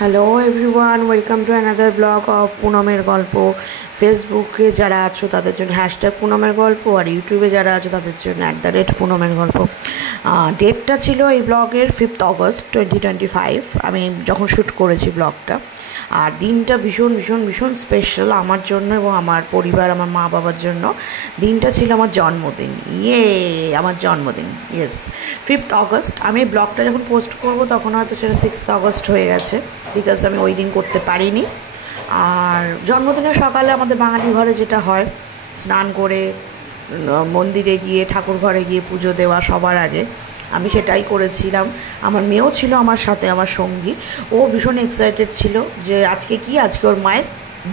Hello everyone, welcome to another blog of পুনমের গল্প। ফেসবুকে যারা আছো তাদের জন্য হ্যাশট্যাগ পুনমের গল্প, আর ইউটিউবে যারা আছো তাদের জন্য @পুনমের গল্প। ডেটটা ছিল এই ব্লগের 5th অগস্ট 2025, আমি যখন শ্যুট করেছি ব্লগটা। আর দিনটা ভীষণ ভীষণ ভীষণ স্পেশাল আমার জন্য এবং আমার পরিবার, আমার মা বাবার জন্য। দিনটা ছিল আমার জন্মদিন। আমার জন্মদিন, ইয়েস, 5th অগস্ট। আমি ব্লগটা যখন পোস্ট করব তখন হয়তো সেটা 6th অগস্ট হয়ে গেছে, বিকজ আমি ওই দিন করতে পারিনি। আর জন্মদিনের সকালে আমাদের বাঙালি ঘরে যেটা হয়, স্নান করে মন্দিরে গিয়ে ঠাকুর ঘরে গিয়ে পুজো দেওয়া সবার আগে, আমি সেটাই করেছিলাম। আমার মেয়েও ছিল আমার সাথে, আমার সঙ্গী। ও ভীষণ এক্সাইটেড ছিল যে আজকে ওর মায়ের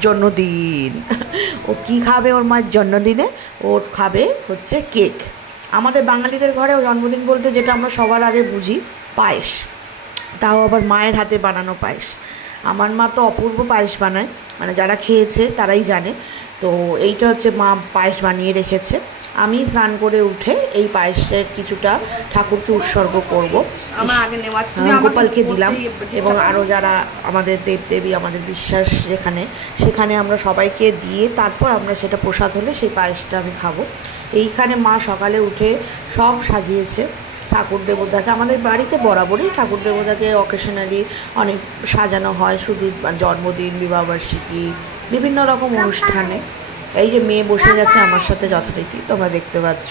জন্মদিন। ও কি খাবে ওর মায়ের জন্মদিনে? ওর খাবে হচ্ছে কেক। আমাদের বাঙালিদের ঘরে জন্মদিন বলতে যেটা আমরা সবার আগে বুঝি, পায়েস, তাও আবার মায়ের হাতে বানানো পায়েস। আমার মা তো অপূর্ব পায়েস বানায়, মানে যারা খেয়েছে তারাই জানে। তো এইটা হচ্ছে মা পায়েস বানিয়ে রেখেছে। আমি স্নান করে উঠে এই পায়েসের কিছুটা ঠাকুরকে উৎসর্গ করব, গোপালকে দিলাম, এবং আরও যারা আমাদের দেবদেবী, আমাদের বিশ্বাস সেখানে আমরা সবাইকে দিয়ে তারপর আমরা সেটা প্রসাদ হলে সেই পায়েসটা আমি খাবো। এইখানে মা সকালে উঠে সব সাজিয়েছে ঠাকুর দেবতাকে। আমাদের বাড়িতে বরাবরই ঠাকুর দেবতাকে অকেশনালি অনেক সাজানো হয়, শুধু জন্মদিন, বিবাহবার্ষিকী, বিভিন্ন রকম অনুষ্ঠানে। এই যে মেয়ে বসে গেছে আমার সাথে যথারীতি, তোমরা দেখতে পাচ্ছ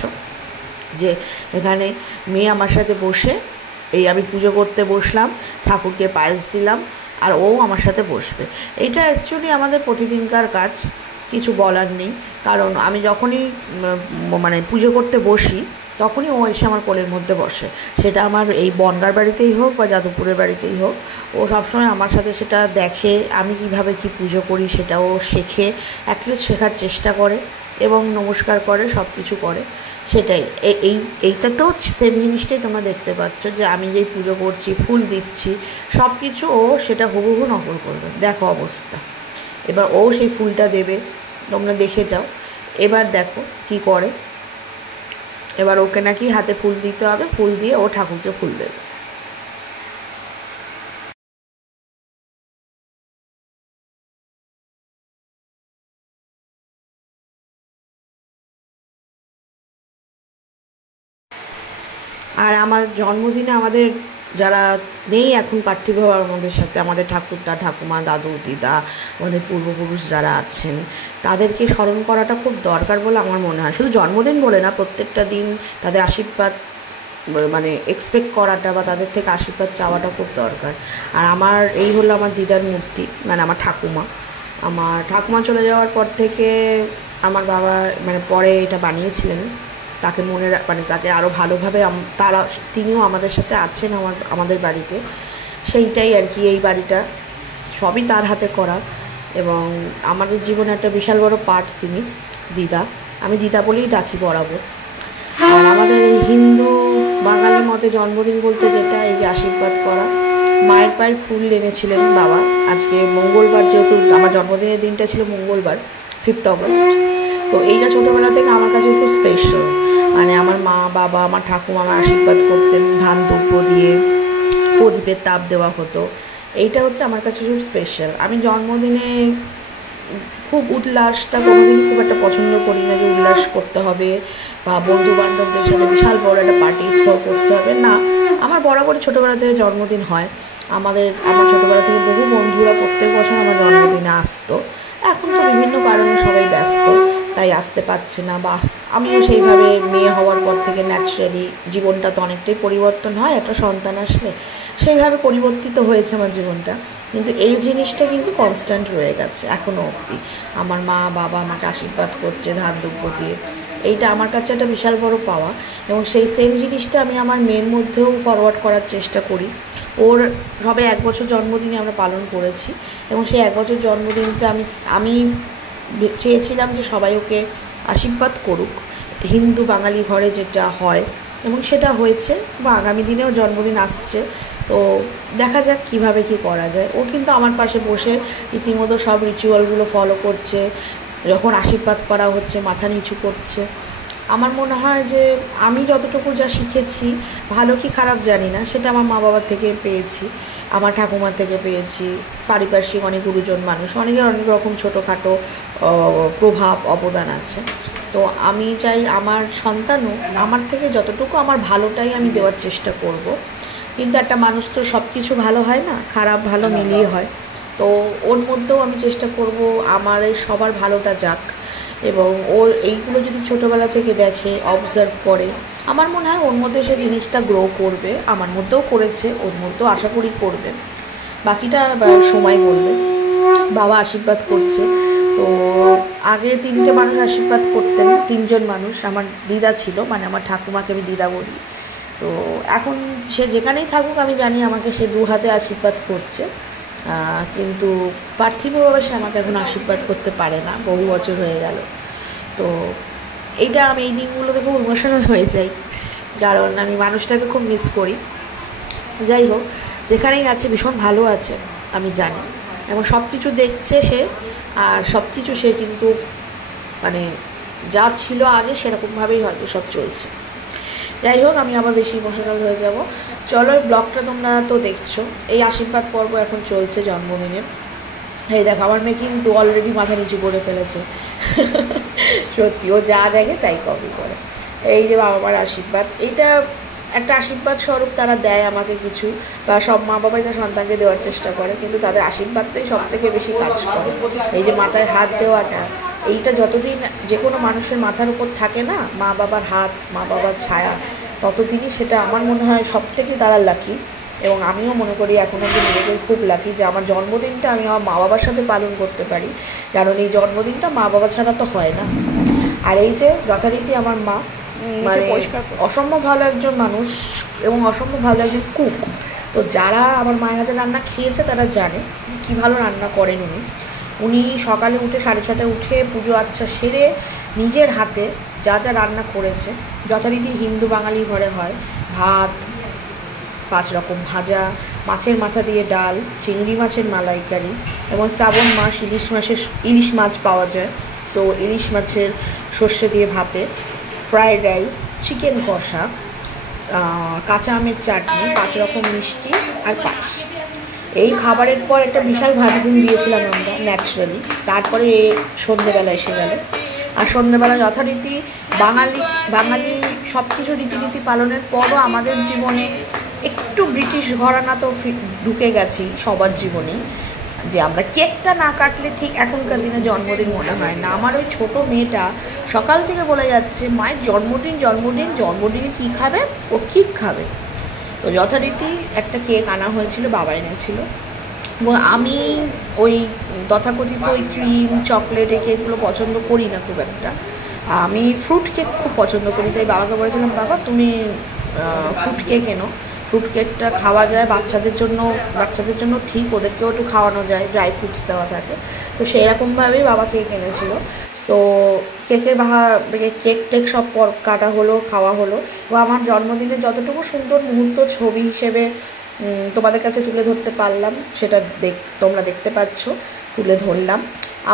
যে এখানে মেয়ে আমার সাথে বসে, এই আমি পুজো করতে বসলাম, ঠাকুরকে পায়েস দিলাম, আর ও আমার সাথে বসবে। এইটা অ্যাকচুয়ালি আমাদের প্রতিদিনকার কাজ, কিছু বলার নেই। কারণ আমি যখনই মানে পুজো করতে বসি তখনই ও এসে আমার কোলের মধ্যে বসে। সেটা আমার এই বনগাঁর বাড়িতেই হোক বা যাদবপুরের বাড়িতেই হোক, ও সবসময় আমার সাথে সেটা দেখে, আমি কিভাবে কি পুজো করি সেটাও শেখে, অ্যাটলিস্ট শেখার চেষ্টা করে এবং নমস্কার করে, সব কিছু করে। সেটাই এইটা তো সেম জিনিসটাই তোমরা দেখতে পাচ্ছ যে আমি যেই পুজো করছি, ফুল দিচ্ছি, সব কিছু ও সেটা হুবহু নকল করবে। দেখো অবস্থা। এবার ও সেই ফুলটা দেবে, তোমরা দেখে যাও। এবার দেখো কি করে। এবার ওকে নাকি হাতে ফুল দিতে হবে, ফুল দিয়ে ও ঠাকুরকে ফুল দেবে। আর আমার জন্মদিনে আমাদের যারা নেই এখন পার্থিবভাবে আমাদের সাথে, আমাদের ঠাকুরদা, ঠাকুমা, দাদু, দিদা, আমাদের পূর্বপুরুষ যারা আছেন, তাদেরকে স্মরণ করাটা খুব দরকার বলে আমার মনে হয়। শুধু জন্মদিন বলে না, প্রত্যেকটা দিন তাদের আশীর্বাদ মানে এক্সপেক্ট করাটা বা তাদের থেকে আশীর্বাদ চাওয়াটা খুব দরকার। আর আমার এই হলো আমার দিদার মূর্তি, মানে আমার ঠাকুমা চলে যাওয়ার পর থেকে আমার বাবা মানে পরে এটা বানিয়েছিলেন, তাকে মানে তাকে আরও ভালোভাবে তিনিও আমাদের সাথে আছেন আমাদের বাড়িতে। সেইটাই আর কি, এই বাড়িটা সবই তার হাতে করা, এবং আমাদের জীবনে একটা বিশাল বড় পার্ট তিনি, দিদা। আমি দিদা বলেই ডাকি বরাবর। আর আমাদের এই হিন্দু বাঙালির মতে জন্মদিন বলতে যেটা, এই যে আশীর্বাদ করা, মায়ের পায়ের ফুল এনেছিলেন বাবা। আজকে মঙ্গলবার, যেহেতু আমার জন্মদিনের দিনটা ছিল মঙ্গলবার, 5th অগস্ট, তো এইটা ছোটোবেলা থেকে আমার কাছে খুব স্পেশাল। মানে আমার মা বাবা, আমার ঠাকুমা আমার আশীর্বাদ করতেন, ধান দুব্য দিয়ে প্রদীপের তাপ দেওয়া হতো। এইটা হচ্ছে আমার কাছে খুব স্পেশাল। আমি জন্মদিনে খুব উল্লাসটা কোনোদিন খুব একটা পছন্দ করি না, যে উল্লাস করতে হবে বা বন্ধু বান্ধবদের সাথে বিশাল বড় একটা পার্টি থ্রো করতে হবে, না। আমার বরাবরই ছোটোবেলা থেকে জন্মদিন হয়। আমার ছোটোবেলা থেকে বহু বন্ধুরা প্রত্যেক বছর আমার জন্মদিনে আসতো। এখন তো বিভিন্ন কারণে সবাই ব্যস্ত, তাই আসতে পারছে না, বা আমিও সেইভাবে মেয়ে হওয়ার পর থেকে ন্যাচারালি জীবনটা তো অনেকটাই পরিবর্তন হয় একটা সন্তান আসলে, সেইভাবে পরিবর্তিত হয়েছে আমার জীবনটা। কিন্তু এই জিনিসটা কিন্তু কনস্ট্যান্ট রয়ে গেছে এখনও অবধি। আমার মা বাবা আমাকে আশীর্বাদ করছে ধান দুব্য দিয়ে, এইটা আমার কাছে একটা বিশাল বড় পাওয়া। এবং সেই সেম জিনিসটা আমি আমার মেয়ের মধ্যেও ফরওয়ার্ড করার চেষ্টা করি। ওর সবে 1 বছর জন্মদিনে আমরা পালন করেছি, এবং সেই 1 বছর জন্মদিনটা আমি চেয়েছিলাম যে সবাই ওকে আশীর্বাদ করুক, হিন্দু বাঙালি ঘরে যেটা হয়, এবং সেটা হয়েছে। বা আগামী দিনেও জন্মদিন আসছে, তো দেখা যাক কীভাবে কী করা যায়। ও কিন্তু আমার পাশে বসে রীতিমতো সব রিচুয়ালগুলো ফলো করছে, যখন আশীর্বাদ করা হচ্ছে মাথা নিচু করছে। আমার মনে হয় যে আমি যতটুকু যা শিখেছি, ভালো কি খারাপ জানি না, সেটা আমার মা বাবার থেকে পেয়েছি, আমার ঠাকুমার থেকে পেয়েছি, পারিপার্শ্বিক অনেক গুরুজন মানুষ, অনেকের অনেক রকম ছোটোখাটো প্রভাব অবদান আছে। তো আমি চাই আমার সন্তানও আমার থেকে যতটুকু আমার ভালোটাই আমি দেওয়ার চেষ্টা করব। কিন্তু একটা মানুষ তো সব কিছু ভালো হয় না, খারাপ ভালো মিলিয়ে হয়। তো ওর মধ্যেও আমি চেষ্টা করব আমাদের সবার ভালোটা যাক, এবং ওর এইগুলো যদি ছোটোবেলা থেকে দেখে, অবজার্ভ করে, আমার মনে হয় ওর মধ্যে সে জিনিসটা গ্রো করবে। আমার মধ্যেও করেছে, ওর মধ্যেও আশা করি করবে। বাকিটা সময় বলবে। বাবা আশীর্বাদ করছে। তো আগে 3টে মানুষ আশীর্বাদ করতেন, 3জন মানুষ। আমার দিদা ছিল, মানে আমার ঠাকুমাকে আমি দিদা বলি। তো এখন সে যেখানেই থাকুক আমি জানি আমাকে সে 2 হাতে আশীর্বাদ করছে, কিন্তু পার্থিবভাবে সে আমাকে এখন আশীর্বাদ করতে পারে না, বহু বছর হয়ে গেল। তো এইটা আমি এই দিনগুলোতে খুব ইমোশনাল হয়ে যাই, কারণ আমি মানুষটাকে খুব মিস করি। যাই হোক, যেখানেই আছে ভীষণ ভালো আছে আমি জানি, এবং সব কিছু দেখছে সে, আর সব কিছু সে কিন্তু মানে যা ছিল আগে সেরকমভাবেই হয়তো সব চলছে। যাই হোক, আমি আবার বেশি ইমোশনাল হয়ে যাব। চলো, ব্লগটা তোমরা তো দেখছো, এই আশীর্বাদ পর্ব এখন চলছে জন্মদিনের। এই দেখো, আমার মেয়ে কিন্তু অলরেডি মাথা নিচু করে ফেলেছে। সত্যি, ও যা দেখে তাই কপি করে। এই যে বাবা মার আশীর্বাদ, এইটা একটা আশীর্বাদ স্বরূপ তারা দেয় আমাকে কিছু, বা সব মা বাবাই তার সন্তানকে দেওয়ার চেষ্টা করে, কিন্তু তাদের আশীর্বাদটাই সব থেকে বেশি কাজ করে। এই যে মাথায় হাত দেওয়াটা, এইটা যতদিন যে কোনো মানুষের মাথার উপর থাকে না, মা বাবার হাত, মা বাবার ছায়া, ততদিনই সেটা আমার মনে হয় সব থেকে তারা লাকি। এবং আমিও মনে করি এখন অব্দি নিজেদের খুব লাকি যে আমার জন্মদিনটা আমি আমার মা বাবার সাথে পালন করতে পারি, কারণ এই জন্মদিনটা মা বাবা ছাড়া তো হয় না। আর এই যে যথারীতি আমার মা মানে অসম্ভব ভালো একজন মানুষ, এবং অসম্ভব ভালো একজন কুক। তো যারা আমার মায়ের হাতে রান্না খেয়েছে তারা জানে কী ভালো রান্না করেন উনি। উনি সকালে উঠে 6:30টায় উঠে পুজো আচ্ছা সেরে নিজের হাতে যা যা রান্না করেছে, যথারীতি হিন্দু বাঙালি ঘরে হয়, ভাত, 5 রকম ভাজা, মাছের মাথা দিয়ে ডাল, চিংড়ি মাছের মালাইকারি, এবং শ্রাবণ মাস ইলিশ মাছ পাওয়া যায়, সো ইলিশ মাছের সর্ষে দিয়ে ভাপে, ফ্রায়েড রাইস, চিকেন কষা, কাঁচা আমের চাটনি, 5 রকম মিষ্টি আর পায়েস। এই খাবারের পর একটা বিশাল ভাত ঘুম দিয়েছিলাম আমরা ন্যাচারালি। তারপরে সন্ধ্যেবেলা এসে গেল, আর সন্ধ্যেবেলা যথারীতি বাঙালি সব কিছু রীতিনীতি পালনের পরও আমাদের জীবনে একটু ব্রিটিশ ঘরানা তো ঢুকে গেছি সবার জীবনেই, যে আমরা কেকটা না কাটলে ঠিক এখনকার দিনে জন্মদিন মনে হয় না। আমার ওই ছোটো মেয়েটা সকাল থেকে বলে যাচ্ছে, মায়ের জন্মদিনে কী খাবে, ও কেক খাবে। তো যথারীতি একটা কেক আনা হয়েছিল, বাবা এনেছিল, এবং আমি ওই তথাকথিত ওই ক্রিম চকলেট এই কেকগুলো পছন্দ করি না খুব একটা। আমি ফ্রুট কেক খুব পছন্দ করি, তাই বাবাকে বলেছিলাম, বাবা তুমি ফ্রুট কেক এনো, ফ্রুট কেকটা খাওয়া যায় বাচ্চাদের জন্য ঠিক, ওদেরকেও একটু খাওয়ানো যায়, ড্রাই ফ্রুটস দেওয়া থাকে। তো সেই রকমভাবেই বাবা কেক এনেছিল। তো কেক টেক সব কাটা হলো, খাওয়া হলো, এবং আমার জন্মদিনে যতটুকু সুন্দর মুহূর্ত ছবি হিসেবে তোমাদের কাছে তুলে ধরতে পারলাম, সেটা তোমরা দেখতে পাচ্ছ, তুলে ধরলাম।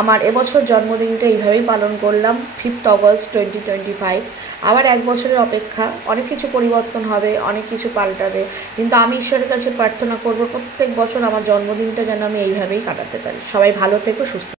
আমার এবছর জন্মদিনটা এইভাবেই পালন করলাম, 5 অগস্ট 2025। আবার 1 বছরের অপেক্ষা, অনেক কিছু পরিবর্তন হবে, অনেক কিছু পাল্টাবে, কিন্তু আমি ঈশ্বরের কাছে প্রার্থনা করব প্রত্যেক বছর আমার জন্মদিনটা যেন আমি এইভাবেই কাটাতে পারি। সবাই ভালো থেকো, সুস্থ।